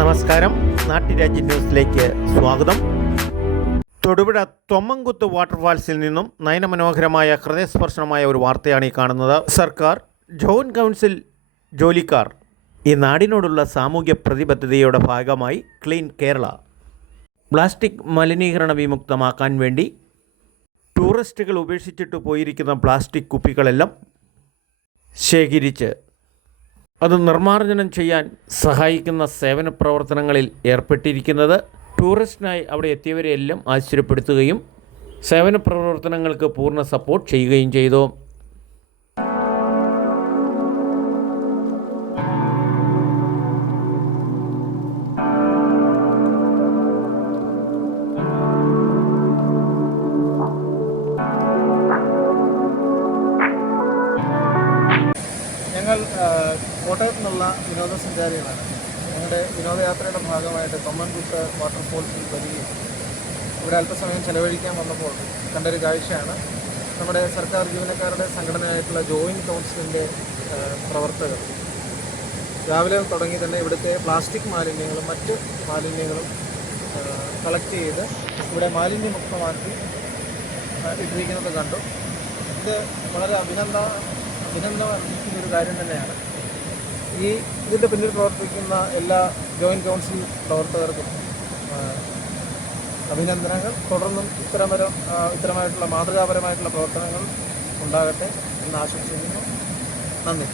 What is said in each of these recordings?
നമസ്കാരം. നാട്ടുരാജ്യ ന്യൂസിലേക്ക് സ്വാഗതം. തൊടുപുഴ തൊമ്മൻകുത്ത് വാട്ടർഫാൾസിൽ നിന്നും നയനമനോഹരമായ ഹൃദയസ്പർശനമായ ഒരു വാർത്തയാണ് ഈ കാണുന്നത്. സർക്കാർ ജോയിൻറ്റ് കൗൺസിൽ ജോലിക്കാർ ഈ നാടിനോടുള്ള സാമൂഹ്യ പ്രതിബദ്ധതയുടെ ഭാഗമായി ക്ലീൻ കേരള പ്ലാസ്റ്റിക് മലിനീകരണ വിമുക്തമാക്കാൻ വേണ്ടി ടൂറിസ്റ്റുകൾ ഉപേക്ഷിച്ചിട്ട് പോയിരിക്കുന്ന പ്ലാസ്റ്റിക് കുപ്പികളെല്ലാം ശേഖരിച്ച് അത് നിർമ്മാർജ്ജനം ചെയ്യാൻ സഹായിക്കുന്ന സേവന പ്രവർത്തനങ്ങളിൽ ഏർപ്പെട്ടിരിക്കുന്നത്. ടൂറിസ്റ്റിനായി അവിടെ എത്തിയവരെയെല്ലാം ആശ്ചര്യപ്പെടുത്തുകയും സേവന പ്രവർത്തനങ്ങൾക്ക് പൂർണ്ണ സപ്പോർട്ട് ചെയ്യുകയും ചെയ്തു. ഞങ്ങൾ കോട്ടയത്ത് നിന്നുള്ള വിനോദസഞ്ചാരികളാണ്. ഞങ്ങളുടെ വിനോദയാത്രയുടെ ഭാഗമായിട്ട് തൊമ്മൻകുത്ത് വാട്ടർഫോൾസിൽ വരികയും ഇവിടെ അല്പസമയം ചെലവഴിക്കാൻ വന്നപ്പോൾ കണ്ടൊരു കാഴ്ചയാണ് നമ്മുടെ സർക്കാർ ജീവനക്കാരുടെ സംഘടനയായിട്ടുള്ള ജോയിൻറ്റ് കൗൺസിലിൻ്റെ പ്രവർത്തകർ രാവിലെ തുടങ്ങി തന്നെ ഇവിടുത്തെ പ്ലാസ്റ്റിക് മാലിന്യങ്ങളും മറ്റ് മാലിന്യങ്ങളും കളക്ട് ചെയ്ത് ഇവിടെ മാലിന്യമുക്തമാക്കി ഇട്ടിരിക്കുന്നത് കണ്ടു. ഇത് വളരെ അഭിനന്ദനം അർഹിക്കുന്ന ഒരു കാര്യം തന്നെയാണ്. ഇതിൻ്റെ പിന്നിൽ പ്രവർത്തിക്കുന്ന എല്ലാ ജോയിൻറ്റ് കൗൺസിൽ പ്രവർത്തകർക്കും അഭിനന്ദനങ്ങൾ. തുടർന്നും ഇത്തരമായിട്ടുള്ള മാതൃകാപരമായിട്ടുള്ള പ്രവർത്തനങ്ങൾ ഉണ്ടാകട്ടെ എന്ന് ആശംസിക്കുന്നു. നന്ദി.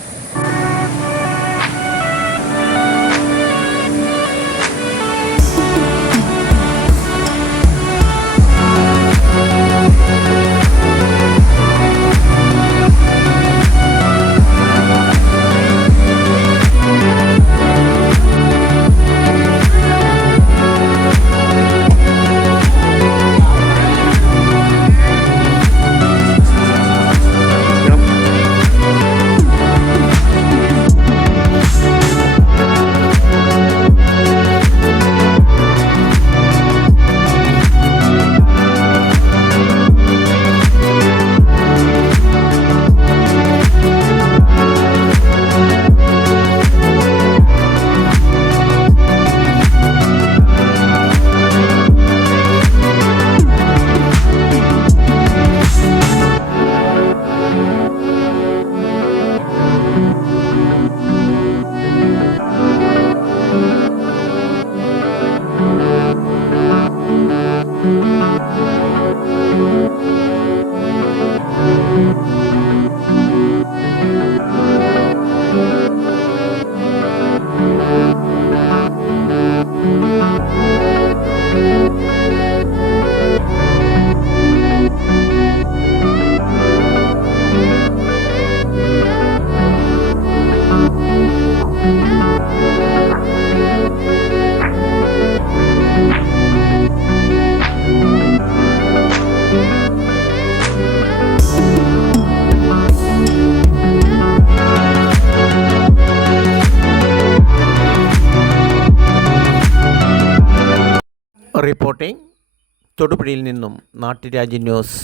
റിപ്പോർട്ടിംഗ് തൊടുപുഴയിൽ നിന്നും നാട്ടുരാജ്യ ന്യൂസ്.